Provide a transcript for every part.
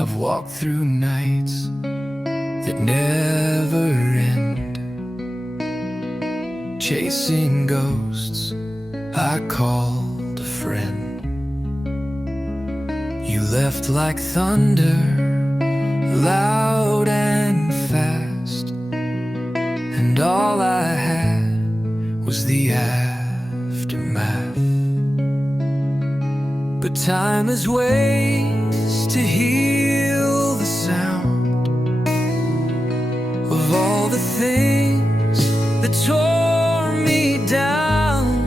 I've walked through nights that never end, chasing ghosts I called a friend. You left like thunder, loud and fast, and all I had was the aftermath. But time has ways to heal the sound of all the things that tore me down.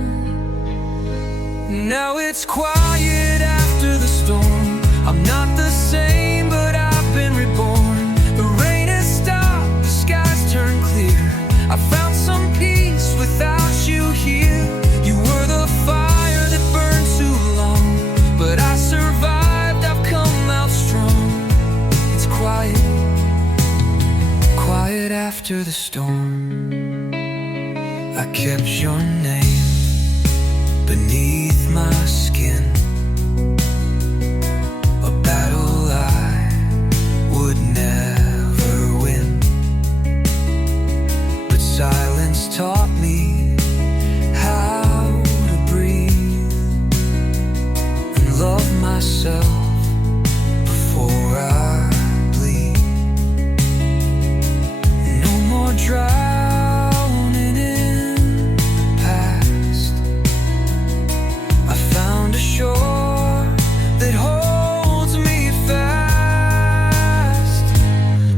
Now it's quiet after the storm. I'm not the same, but I've been reborn. The rain has stopped, the skies turned clear. I found some peace without you here. You were the fire that burned too long, but I survived, I've come out strong. It's quiet, quiet after the storm. I kept your name beneath my skin, a battle I would never win. But silence taught me how to breathe and love myself before I bleed. No more drowning in the past. I found a shore that holds me fast.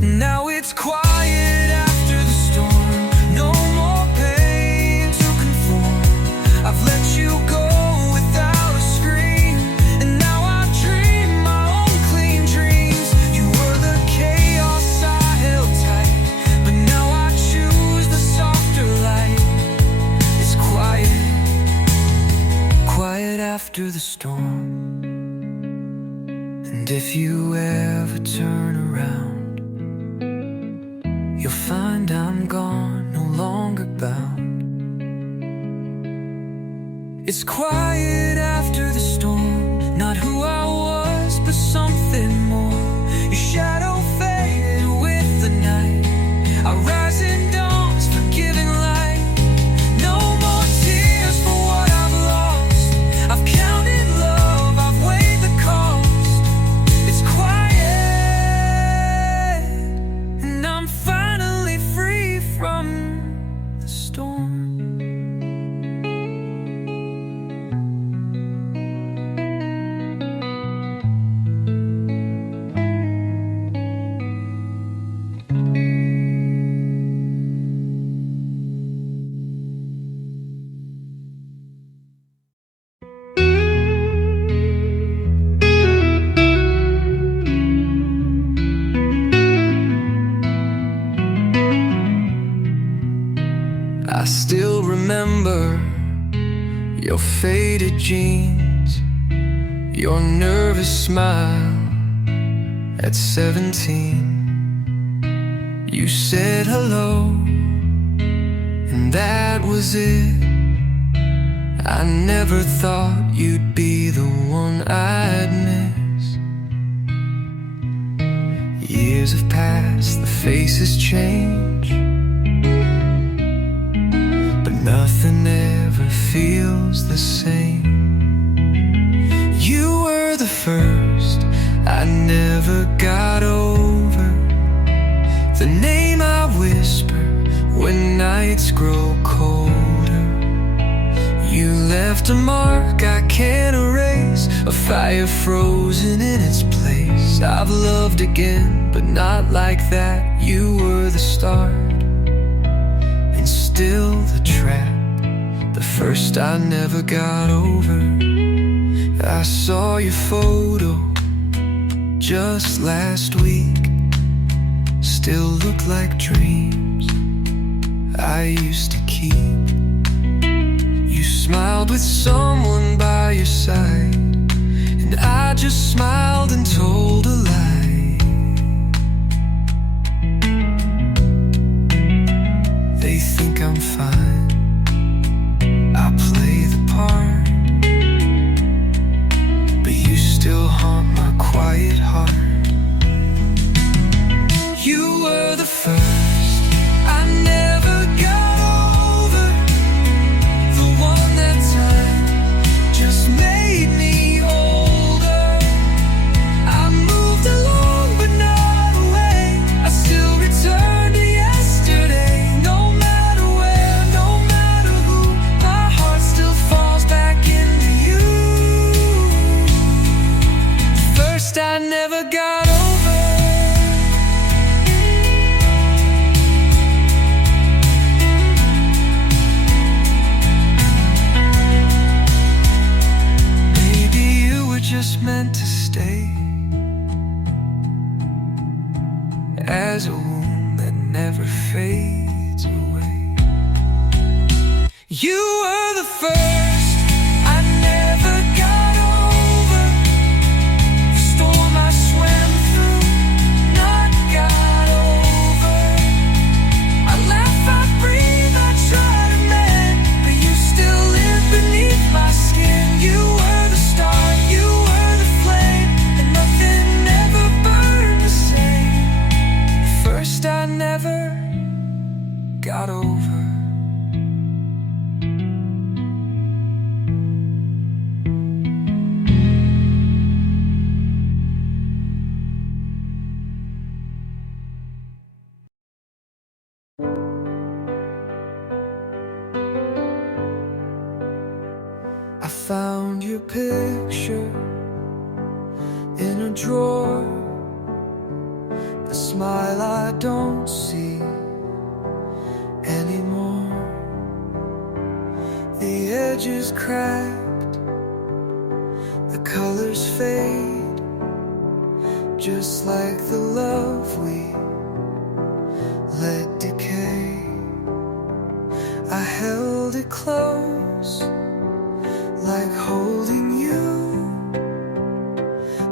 Now it's quiet after the storm. No more pain to conform. I've let you go without a scream, and now I dream my own clean dreams. You were the chaos I held tight, but now I choose the softer light. It's quiet, quiet after the storm. And if you ever turn around, you'll find I'm gone, no longer bound. It's quiet after the storm, not who I was, but something more. Your shadow faded with the night. I rise in dawn's forgiving light. No more tears for what I've lost. I've counted love, I've weighed the cost. It's quiet, and I'm finally free from the storm. I still remember your faded jeans, your nervous smile at 17. You said hello, and that was it. I never thought you'd be the one I'd miss. Years have passed, the faces change, nothing ever feels the same. You were the first I never got over, the name I whisper when nights grow colder. You left a mark I can't erase, a fire frozen in its place. I've loved again, but not like that. You were the start, and still the trap, the first I never got over. I saw your photo just last week, still look like dreams I used to keep. You smiled with someone by your side, and I just smiled and told a lie. think I'm fine. I play the part, but you still haunt my quiet heart. You were the first I never got over, the one that time just made me older. I moved along but not away. I still return to yesterday. No matter where, no matter who, my heart still falls back into you. First I never got over. Maybe you were just meant to stay, as a wound that never fades away. You were the first I never got over, the storm I swam through, not got over. I laugh, I breathe, I try to mend, but you still live beneath my skin. You were the start, you were the flame, and nothing ever burned the same. First I never got over. I found your picture in a drawer, the smile I don't see anymore. The edges cracked, the colors fade, just like the love we let decay. I held it close, like holding you,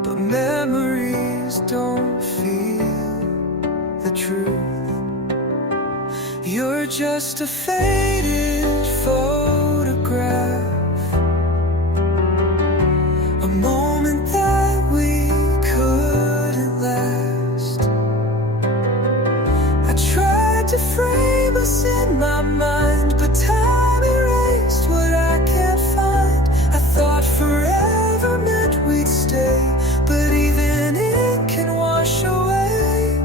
but memories don't feel the truth. You're just a faded photograph, a moment that we couldn't last. I tried to frame us in my mind, but time erased what I can't find. I thought forever meant we'd stay, but even it can wash away.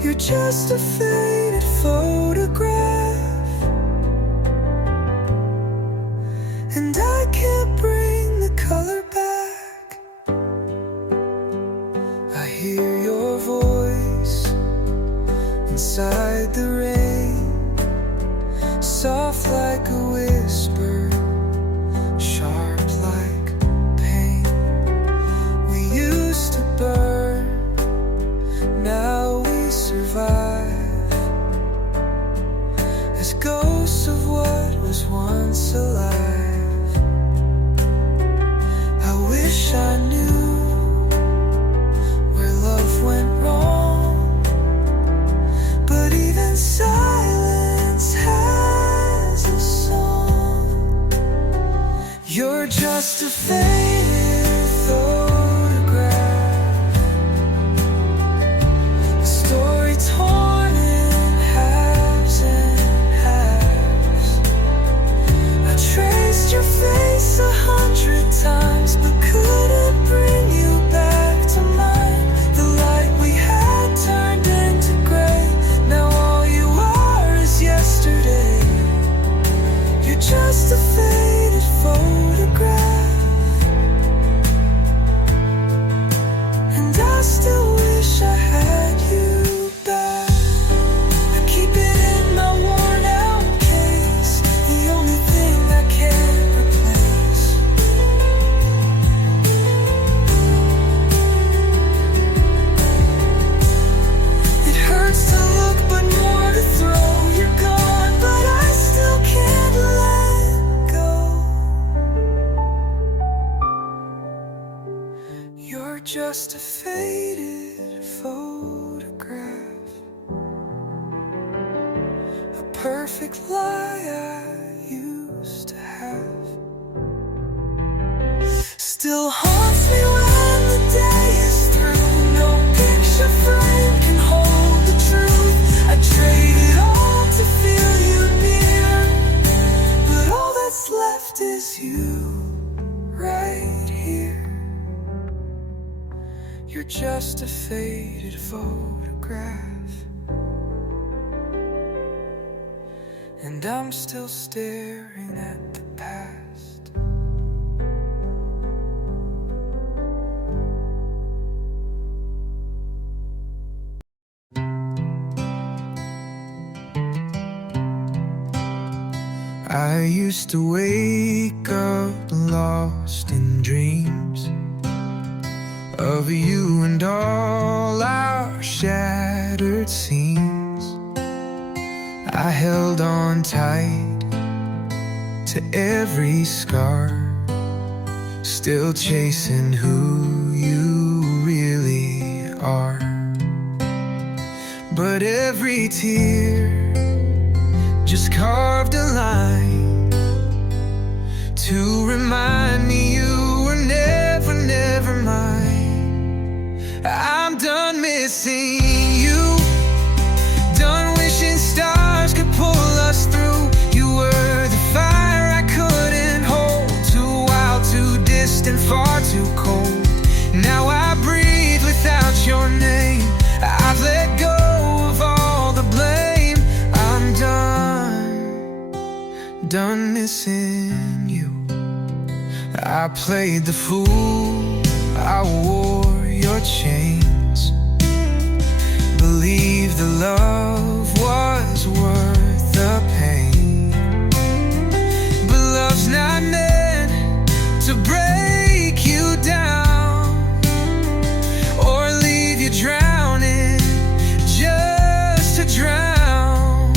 You're just a faded photograph, and I can't bring the color back. I hear your voice inside the rain, soft like a whisper, sharp like pain. We used to burn, now we survive, as ghosts of what was once alive. I wish I knew where love went wrong, but even silence has a song. You're just a faded photograph, a story torn in halves and halves. I traced your face 100 times, but couldn't bring you back to mine. The light we had turned into gray, now all you are is yesterday. You're just a faded photograph. perfect lie I used to have still haunts me when the day is through. No picture frame can hold the truth. I trade it all to feel you near, but all that's left is you right here. You're just a faded photograph, and I'm still staring at the past. I used to wake up lost in dreams of you and all our shattered scenes. I held on tight to every scar, still chasing who you really are. But every tear just carved a line to remind me you were never, never mine. I'm done missing you, done wishing stars could pull us through. You were the fire I couldn't hold, too wild, too distant, far too cold. Now I breathe without your name. I've let go of all the blame. I'm done missing you. I played the fool, I wore your chains, believed the love was worth the pain. But love's not meant to break you down or leave you drowning just to drown.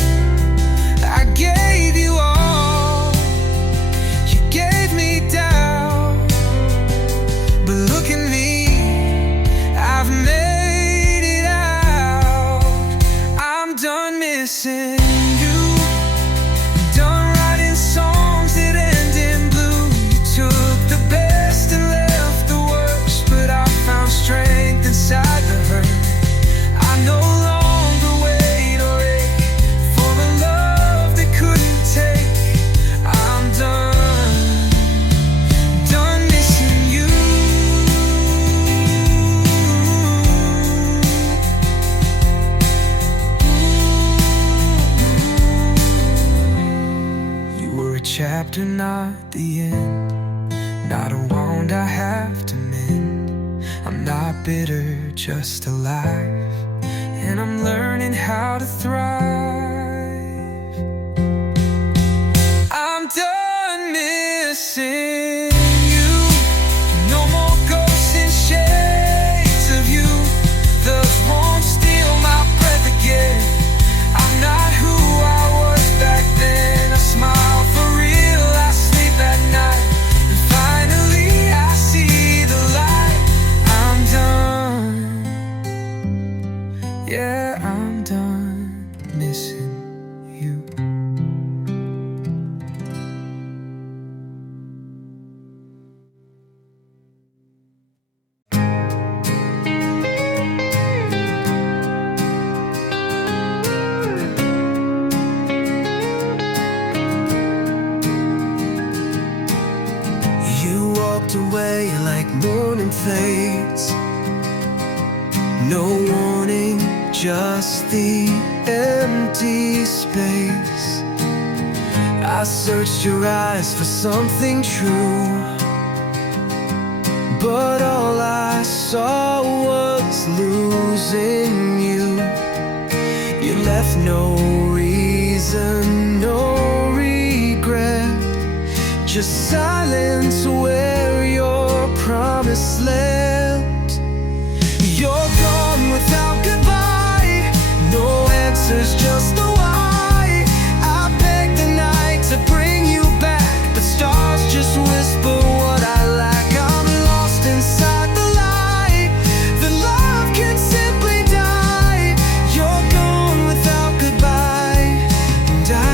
I gave you all, you gave me doubt, but look at me, I've made it out. I'm done missing you, done writing songs that end in blue. You took the best and left the worst, but I found strength inside the hurt. I no longer wait or ache for a love that couldn't take. I'm done missing you. You were a chapter, not the end, not a wound I have to mend. I'm not bitter, just alive, and I'm learning how to thrive. I'm done missing you. No more ghosts and shades of you. Those won't steal my breath again. I'm not who I was back then. I smile for real, I sleep at night, and finally I see the light. I'm done, yeah, I'm done missing you. You walked away like morning fades, no warning, just the empty space. I searched your eyes for something true, but all I saw was losing you. You left no reason, no regret, just silence where your promise left. You're gone without goodbye, no answers, just the why. I begged the night to bring you back, but stars just whisper what I lack. I'm lost inside the light, the love can simply die. You're gone without goodbye, and I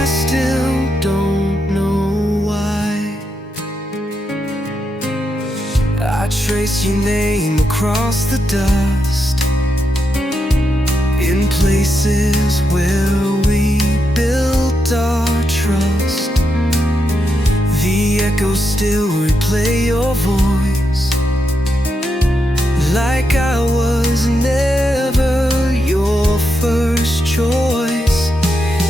dust in places where we built our trust. The echoes still replay your voice, like I was never your first choice.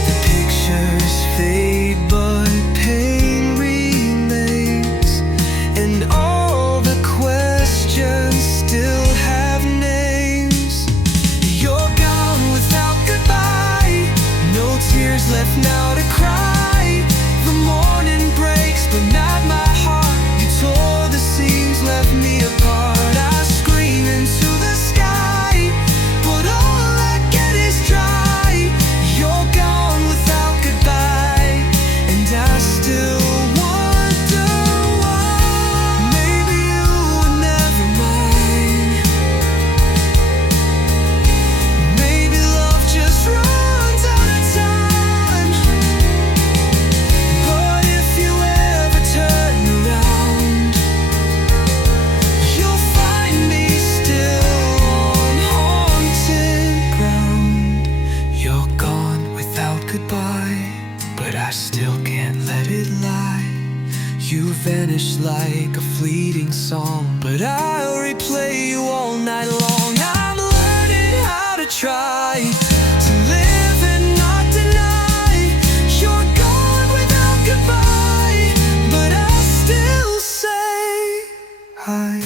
The pictures fade but pain remains, and all the questions still have names. You're gone without goodbye, no tears left now to cry. The morning breaks but not my heart. You tore the seams, left me apart. I scream into the sky, but all I get is dry. You're gone without goodbye, and I still wonder why. Maybe you were never mine. Maybe love just runs out of time. But if you ever turn around, you'll find me still on haunted ground. You're gone without goodbye, but I still can't let it lie. You vanish like a fleeting song, but I'll replay you all night long. I'm learning how to try to live and not deny. You're gone without goodbye, but I still say hi.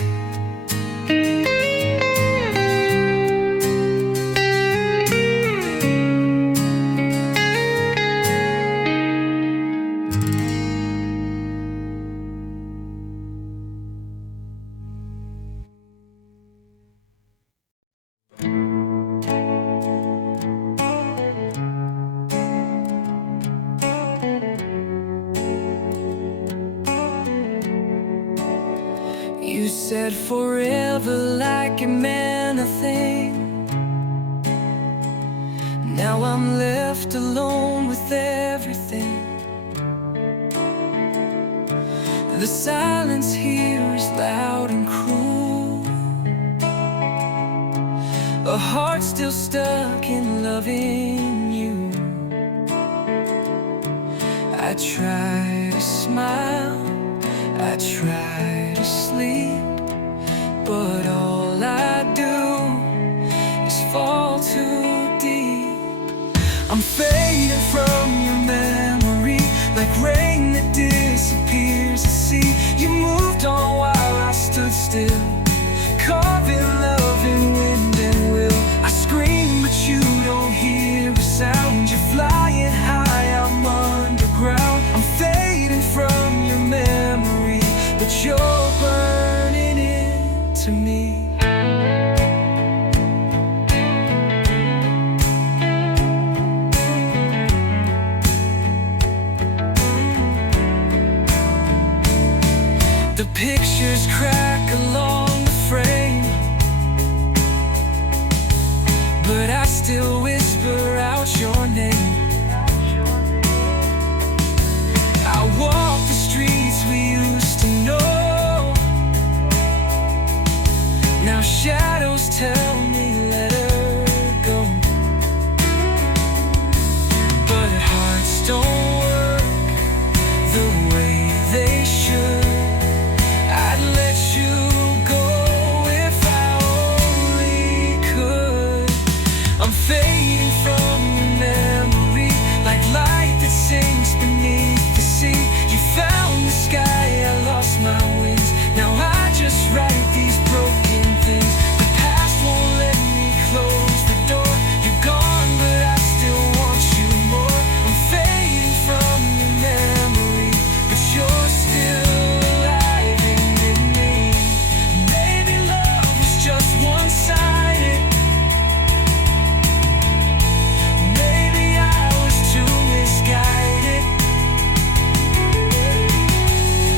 You said forever like it meant a thing. Now I'm left alone with everything. The silence here is loud and cruel. A heart still stuck in loving you. I try to smile, I try to sleep, but all I do is fall too deep. I'm fading from your memory, like rain that disappears to sea. You moved on while I stood still, carving love in wind and will. I scream but you don't hear a sound. You're flying high, I'm underground. I'm fading from your memory, but you're burning into me. The pictures crack along the frame, but I still whisper out your name. I walk the streets we used to know. Now shadows tell me let her go, but hearts don't work the way they should. I'd let you go if I only could. I'm fading from your memory, like light that sinks beneath the sea. You found the sky, I lost my wings. Now I just write these broken things. The past won't let me close the door. You're gone, but I still want you more. I'm fading from your memory, but you're still alive in me. Maybe love was just one-sided. Maybe I was too misguided.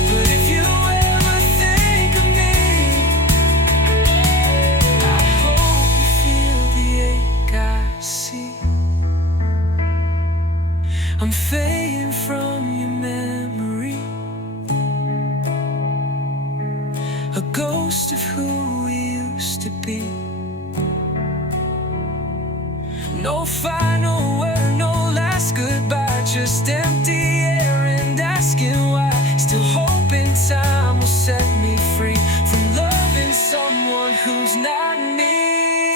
But if you ever think of me, I hope you feel the ache I see. I'm fading from your memory, a ghost of who we used to be. No final word, no last goodbye, just empty air and asking why. Still hoping time will set me free from loving someone who's not me.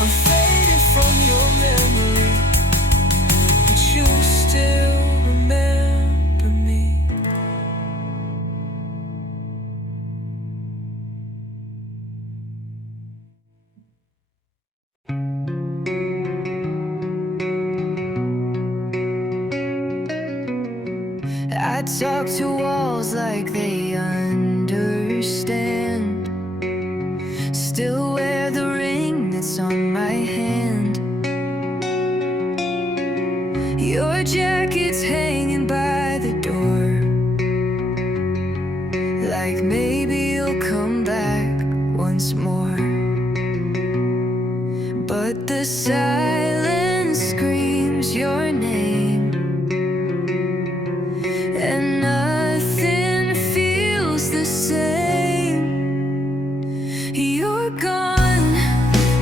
I'm fading from your memory, but you still remember me. I talk to walls like they understand. Still wear the ring that's on my hand. Your jacket's hanging by the door, like maybe you'll come back once more. But the silence screams your name, and nothing feels the same. You're gone,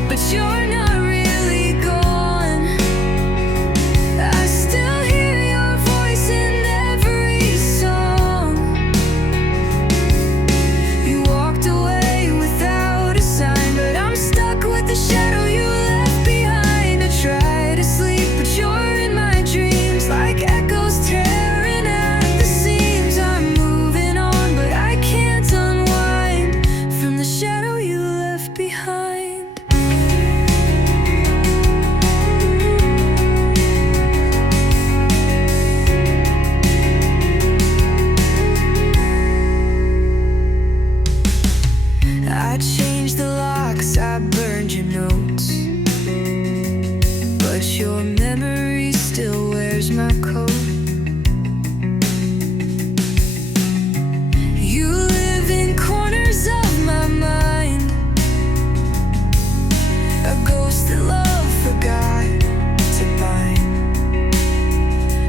but you're not really gone. I still hear your voice in every song. You walked away without a sign, but I'm stuck with the shadow you left behind. I try to sleep, but you're in my dreams, like echoes tearing at the seams. I'm moving on, but I can't unwind from the shadow you left behind. I changed the locks, I burned your notes, but your memory still wears my coat. You live in corners of my mind, a ghost that love forgot to bind.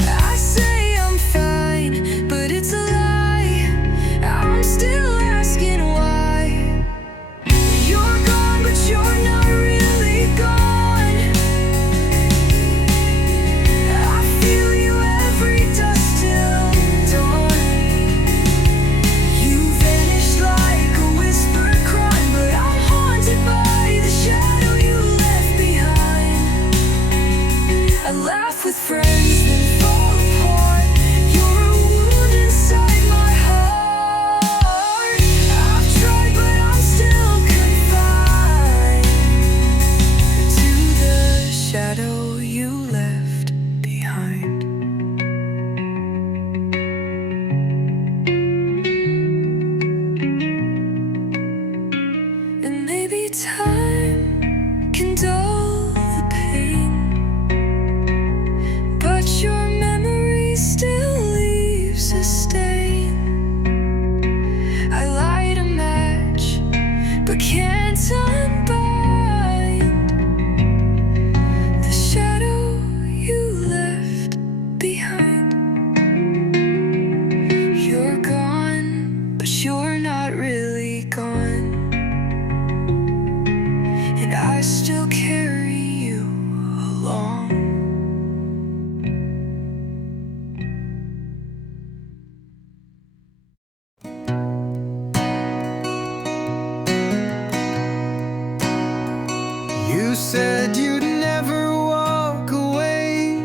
I say I'm fine, but it's a lie. I'm still asking why. You're gone, but you're not really gone. I feel you every dusk till dawn. You vanished like a whispered crime, but I'm haunted by the shadow you left behind. I laugh with friends, then fall apart. You're a wound inside my heart. I've tried, but I'm still confined to the shadow you left behind. And maybe time can dull the pain, but your memory still leaves a stain. I light a match, but can't unbind the shadow you left behind. You're gone, but you're not really gone, and I still carry you along. You said you'd never walk away,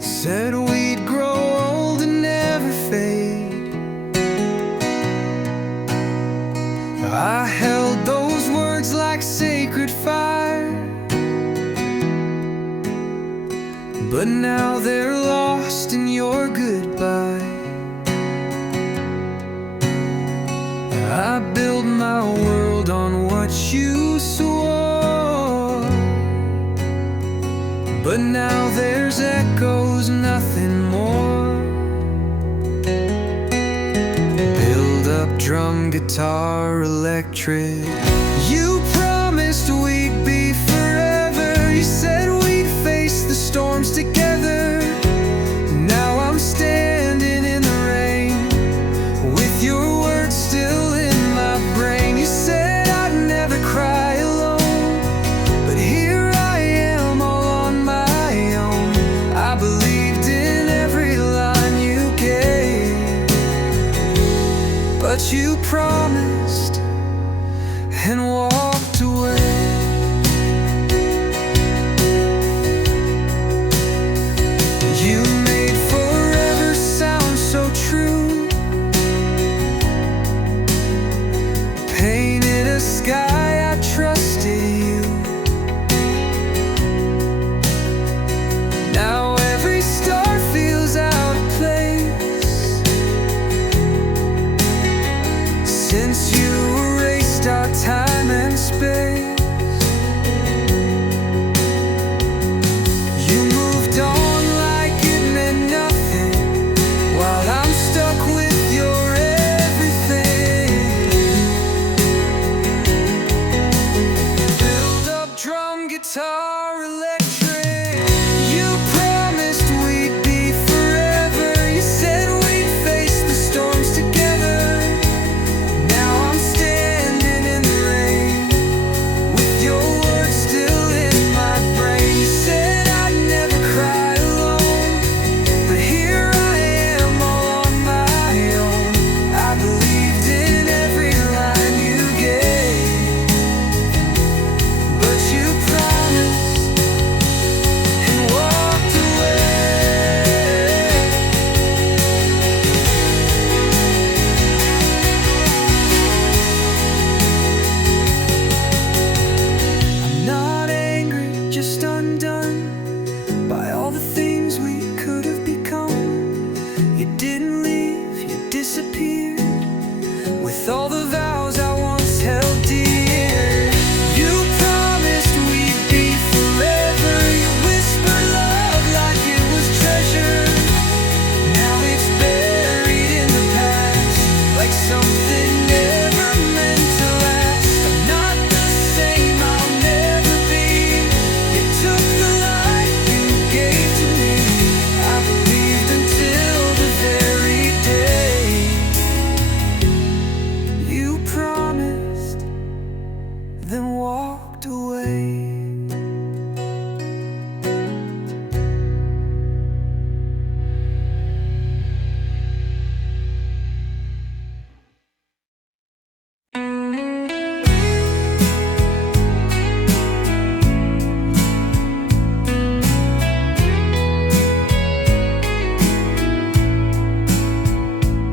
said we'd grow old and never fade. I held those words like sacred fire, but now they're lost in your goodbye. I built my world on what you swore, but now there's echoes, nothing more. Build up drum, guitar, electric. You promised we'd be forever. You said we'd face the storms together. Now I'm standing in the rain with your words still you promised and walked away. You made forever sound so true, painted a sky, I trusted you. Now every star feels out of place, since you erased our time and space. You moved on like it meant nothing, while I'm stuck with your everything. Build up drum, guitar, electric. You promised we'd be forever. You said we'd face the storms together. Now I'm standing in the rain, with your words still in my brain. You said I'd never cry alone, but here I am all on my own. I believed in every line you gave, but you promised and walked away. I'm not angry, just undone by all the things we could have become. You didn't leave, you disappeared, with all the vows I once held dear. You promised we'd be forever. You whispered love like it was treasure. Now it's buried in the past, like something never meant to last. I'm not the same, I'll never be. You took the life you gave to me. I believed until the very day you promised, then walked away.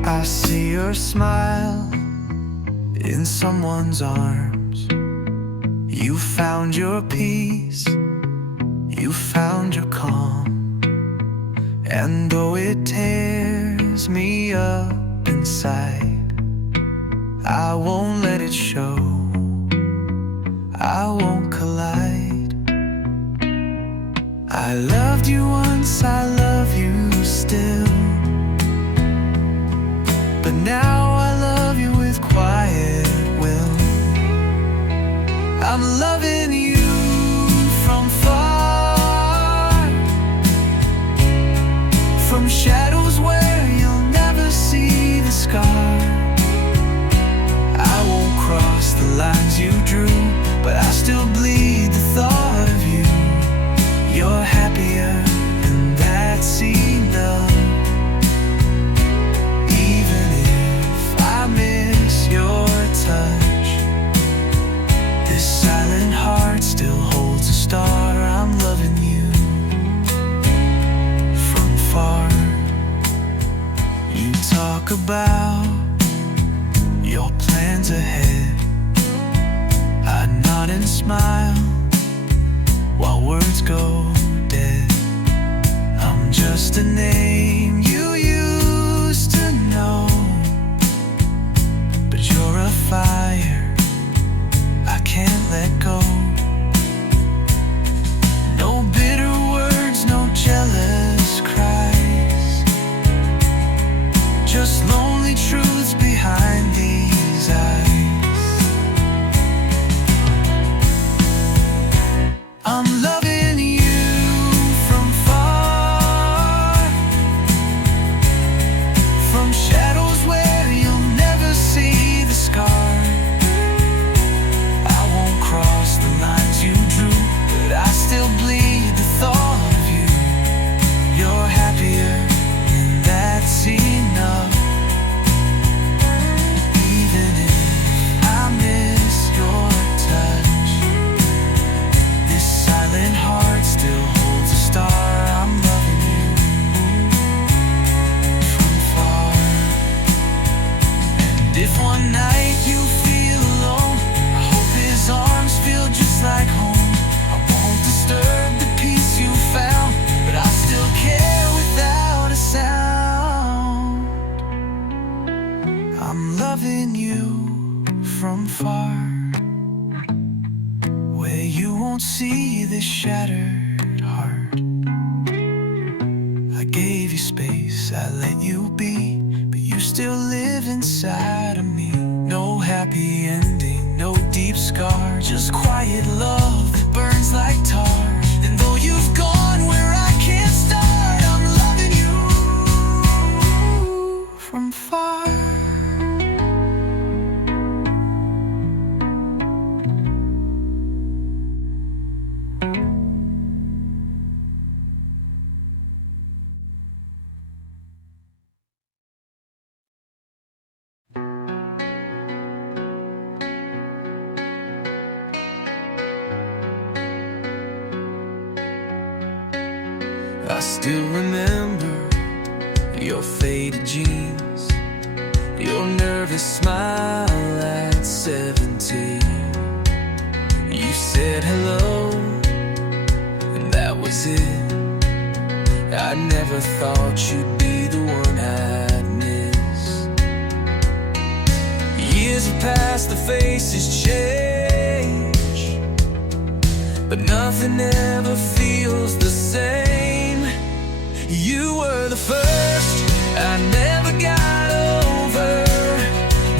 I see your smile in someone's arms. You found your peace, you found your calm. And though it tears me up inside, I won't let it show, I won't collide. I loved you once, I love you still, but now I love you with quiet will. I'm loving you from far, from shadows where you'll never see the scar. I won't cross the lines you drew, but I still bleed the thought of you. You're happier, and that's enough. Even if I miss your touch, this silent heart still holds a star. I'm loving you from far. You talk about your plans ahead, I nod and smile while words go dead. I'm just a name you used to know, but you're a fire I can't let go. No bitter words, no jealous cries, just lonely truths behind these eyes. I'm loving you from far, far, where you won't see this shattered heart. I gave you space, I let you be, but you still live inside of me. No happy ending, no deep scar, just quiet love that burns like tar. And though you've gone where I can't start, I'm loving you from far. I still remember your faded jeans, your nervous smile at 17. You said hello, and that was it. I never thought you'd be the one I'd miss. Years have passed, the faces change, but nothing ever feels the same. You were the first I never got over,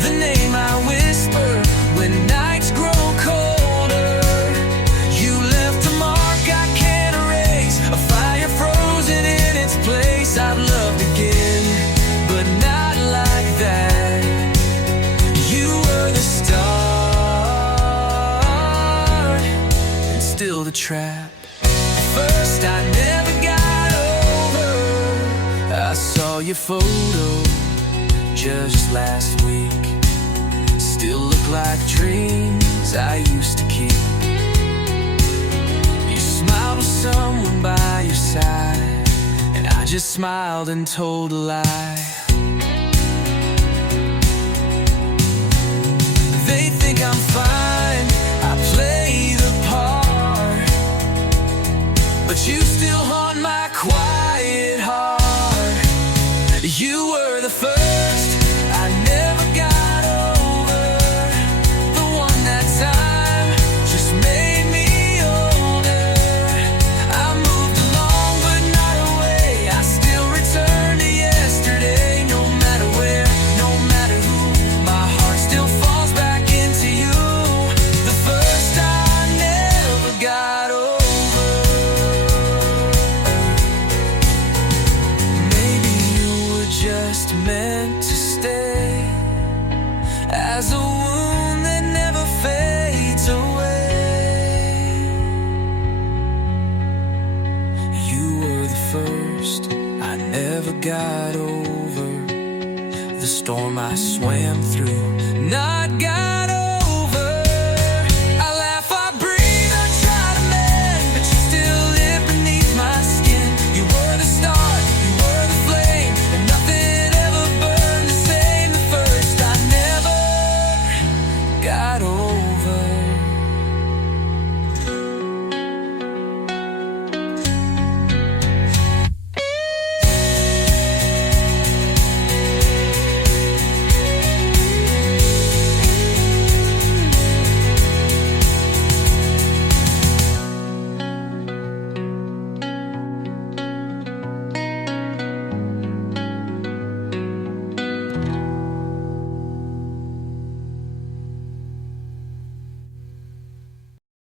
the name I whisper when nights grow colder. You left a mark I can't erase, a fire frozen in its place. I've loved again, but not like that. You were the start, and still the trap. First I never got, I saw your photo just last week. Still look like dreams I used to keep. You smiled with someone by your side, and I just smiled and told a lie. They think I'm fine, I play the part, but you still haunt my quiet heart. You were the first I never got over, the one that time just made me older. I moved along but not away, I still return to yesterday. No matter where, no matter who, my heart still falls back into you. The first I never got over. Just meant to stay as a wound that never fades away. You were the first I never got over, the storm I swam through, not got over. I laugh, I breathe, I try to mend, but you still live beneath my skin. You were the start, you were the flame, and nothing ever burned the same. The first I never got over.